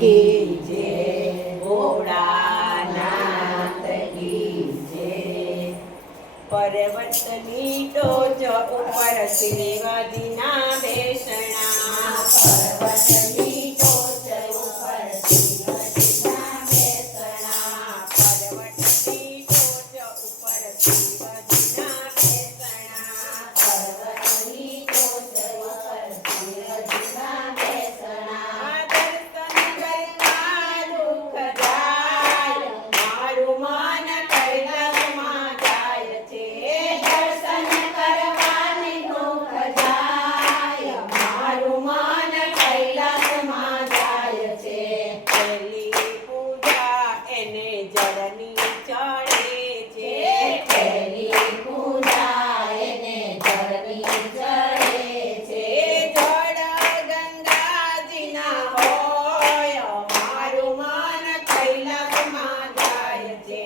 કી જય ભોળાનાથ કી જય। પર્વતની ટોચ ઉપર શિવજીના બેસણા, પર્વતની ટોચ ઉપર શિવજીના બેસણા, પર્વતની ટોચ ઉપર શિવજીના બેસણા, પર્વતની ટોચ ઉપર શિવજીના બેસણા। દર્શન કરતા દુઃખ જાય, મારું મન કૈલાસમાં જાય છે। દર્શન કરવાથી દુઃખ જાય, મારું મન કૈલાસમાં જાય છે। પહેલી પૂજા એને જળની ચડે છે, પહેલી પૂજા એને જળની ચડે છે। જળ ગંગાજીના હોય, મારું મન કૈલાસમાં જાય છે।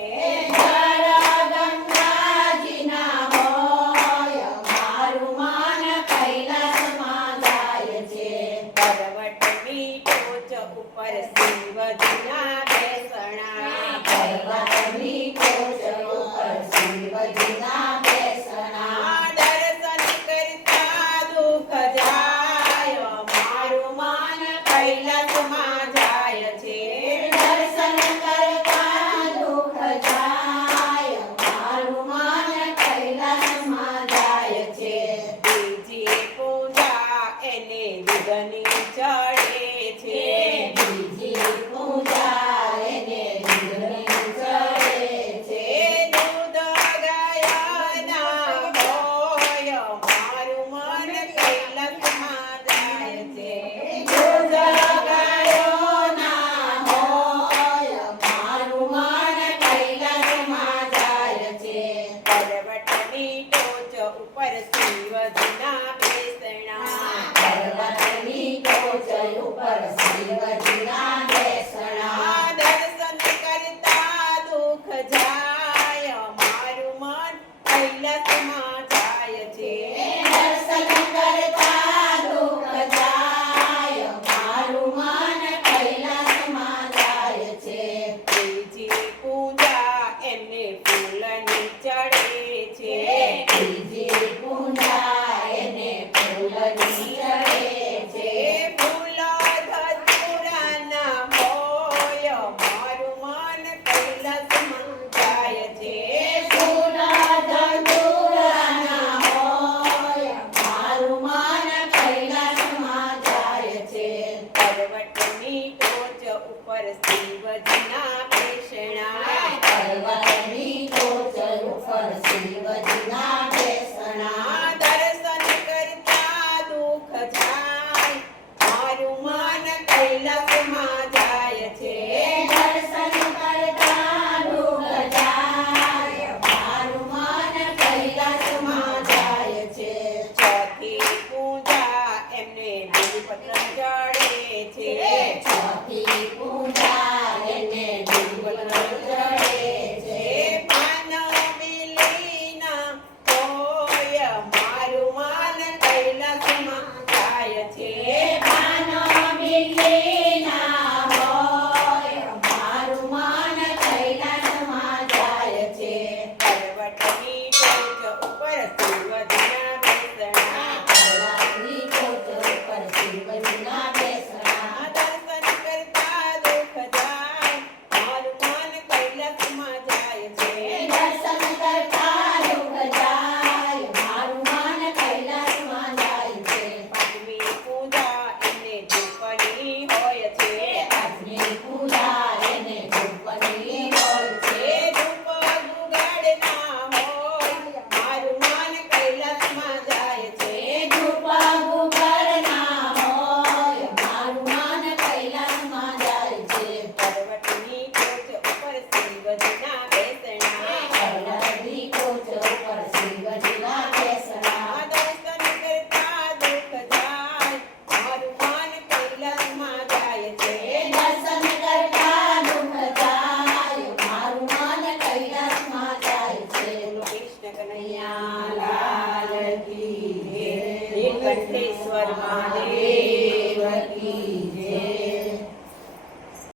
જળ ગંગાજીના હોય, મારું મન કૈલાસમાં જાય છે। પર્વતની ટોચ ઉપર શિવજીના બેસણા, પર્વતની ટોચ ઉપર શિવજીના બેસણા। દર્શન કરતા દુઃખ જાય, મારું મન કૈલાસમાં જાય છે। દર્શન કરતા દુઃખ જાય, મારું મન કૈલાસમાં જાય છે। બીજી પૂજા એને દૂધની ચડે છે, બીજી પૂજા એને દૂધની ચડે છે। દૂધ ગાયના હોય, મારું મન કૈલાસમાં જાય છે। દૂધ ગાયોના હોય, મારું મન કૈલાસમાં જાય છે। પર્વતની ટોચ ઉપર શિવજીના બેસણા, પર્વતની ટોચ ઉપર શિવજીના બેસણા। દર્શન કરતા દુઃખ જાય, મારું મન કૈલાસમાં જાય છે। દર્શન કરતા દુઃખ જાય, મારું મન કૈલાસમાં જાય છે। ત્રીજી પૂજા એમને ફૂલની ચડે છે, ત્રીજી પૂજા એને ફૂલની ચડે છે। ફૂલ ધતુરાના હોય, મારું મન કૈલાસમાં જાય છે। ફૂલ ધતુરાના હોય, મારું મન કૈલાસમાં જાય છે। પર્વતની ટોચ ઉપર શિવજીના